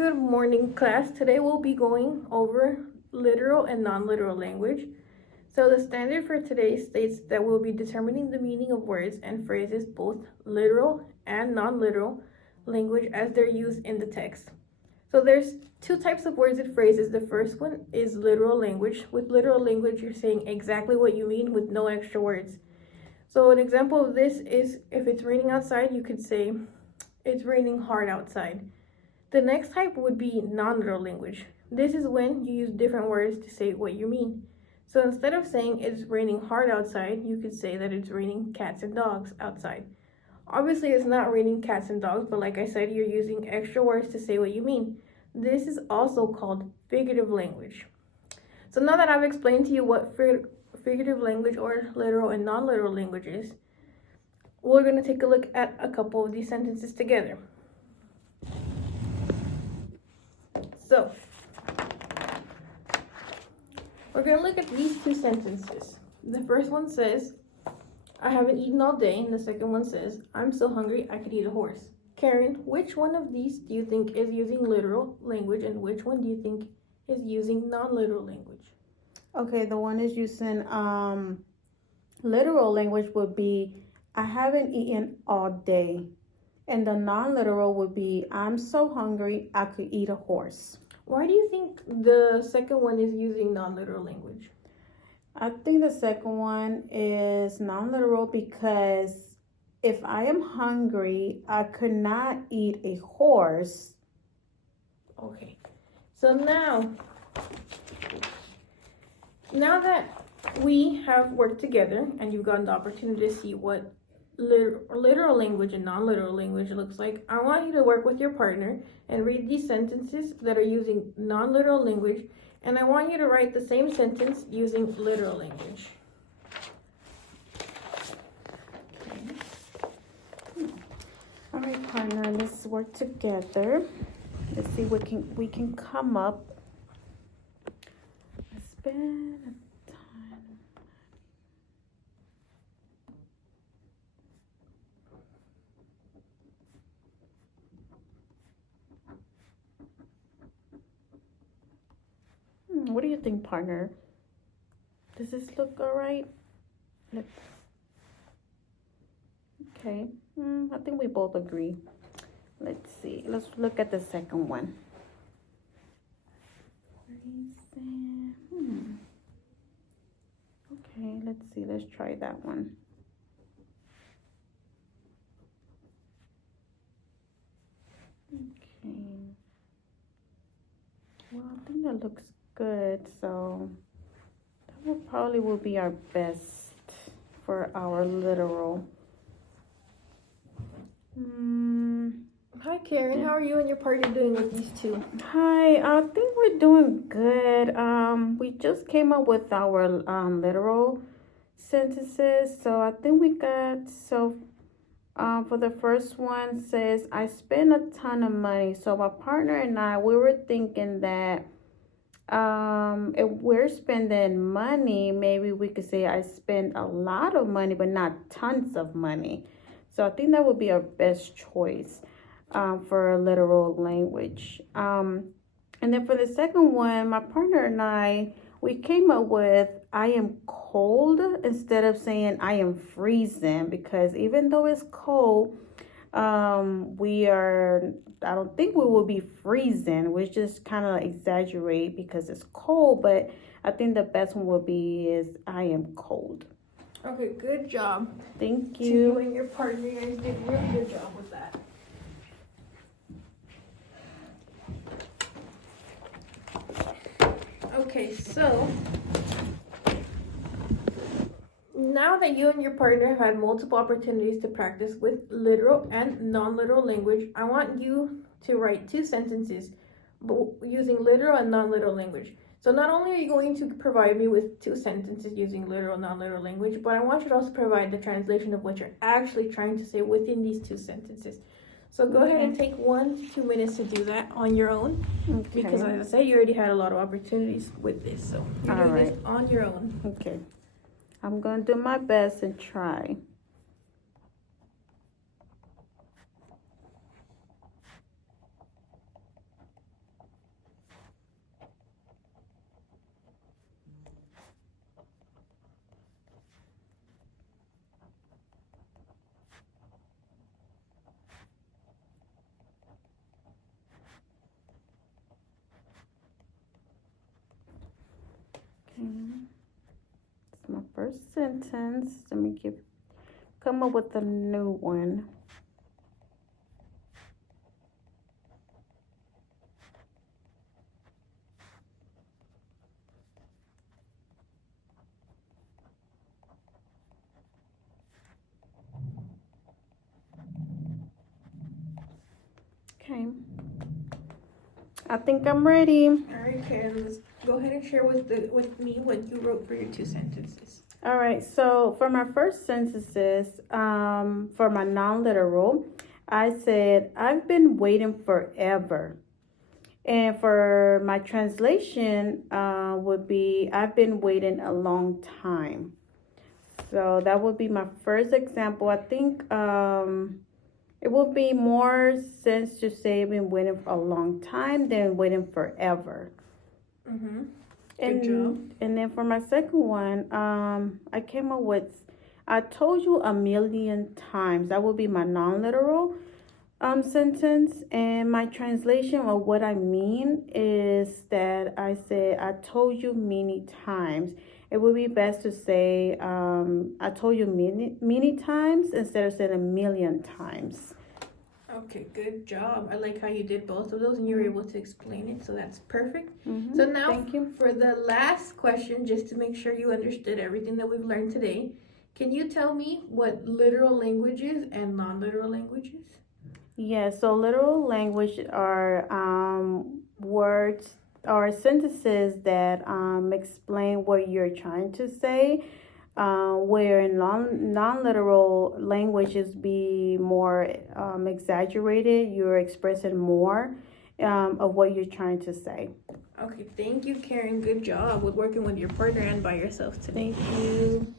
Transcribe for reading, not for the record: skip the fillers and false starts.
Good morning, class. Today we'll be going over literal and non-literal language. So the standard for today states that we'll be determining the meaning of words and phrases, both literal and non-literal language, as they're used in the text. So there's two types of words and phrases. The first one is literal language. With literal language, you're saying exactly what you mean with no extra words. So an example of this is if it's raining outside, you could say, "It's raining hard outside." The next type would be non-literal language. This is when you use different words to say what you mean. So instead of saying it's raining hard outside, you could say that it's raining cats and dogs outside. Obviously, it's not raining cats and dogs, but like I said, you're using extra words to say what you mean. This is also called figurative language. So now that I've explained to you what figurative language or literal and non-literal language is, we're going to take a look at a couple of these sentences together. So, we're going to look at these two sentences. The first one says, "I haven't eaten all day," and the second one says, "I'm so hungry I could eat a horse." Karen, which one of these do you think is using literal language and which one do you think is using non-literal language? Okay, the one is using literal language would be, "I haven't eaten all day." And the non-literal would be, "I'm so hungry I could eat a horse." Why do you think the second one is using non-literal language? I think the second one is non-literal because if I am hungry, I could not eat a horse. Okay, so now that we have worked together and you've gotten the opportunity to see what literal language and non-literal language looks like, I want you to work with your partner and read these sentences that are using non-literal language, and I want you to write the same sentence using literal language. All right, partner, let's work together. Let's see what we can come up. Spend time. What do you think, partner? Does this look all right? Okay. I think we both agree. Let's see. Let's look at the second one. Okay, let's see. Let's try that one. Okay. Well, I think that looks good. So that probably will be our best for our literal. Hi Karen, how are you and your partner doing with these two? Hi, I think we're doing good. We just came up with our literal sentences, so I think we got for the first one says, "I spend a ton of money." So my partner and I, we were thinking that if we're spending money, maybe we could say, "I spend a lot of money, but not tons of money." So I think that would be our best choice for literal language. And then for the second one, my partner and I, we came up with, "I am cold," instead of saying "I am freezing," because even though it's cold, I don't think we will be freezing. We just kind of exaggerate because it's cold, but I think the best one would be is "I am cold." Okay, good job. Thank To you. you and your partner, you guys did a really good job with that. Okay, so now that you and your partner have had multiple opportunities to practice with literal and non-literal language, I want you to write two sentences using literal and non-literal language. So not only are you going to provide me with two sentences using literal and non-literal language, but I want you to also provide the translation of what you're actually trying to say within these two sentences. So go ahead and take 1 to 2 minutes to do that on your own. Okay. Because as I said, you already had a lot of opportunities with this. So you're doing this on your own. Okay. I'm going to do my best and try. first sentence. Let me come up with a new one. Okay. I think I'm ready. All right, Karen, let's go ahead and share with me what you wrote for your 2 sentences. All right, so for my first sentences, for my non-literal, I said, I've been waiting forever. And for my translation, would be, I've been waiting a long time. So that would be my first example. I think it would be more sense to say I've been waiting for a long time than waiting forever. Mm-hmm. Good job. And then for my second one, I came up with, I told you a million times. That would be my non-literal sentence. And my translation of what I mean is that I said, I told you many times. It would be best to say, I told you many times instead of saying a million times. Okay, good job. I like how you did both of those and you were able to explain it, so that's perfect. Mm-hmm. So now Thank you. for the last question, just to make sure you understood everything that we've learned today, can you tell me what literal language is and non-literal language is? Yeah, so literal language are words or sentences that explain what you're trying to say. Where in non-literal languages be more exaggerated, you're expressing more of what you're trying to say. Okay, thank you, Karen. Good job with working with your partner and by yourself today. Thank you.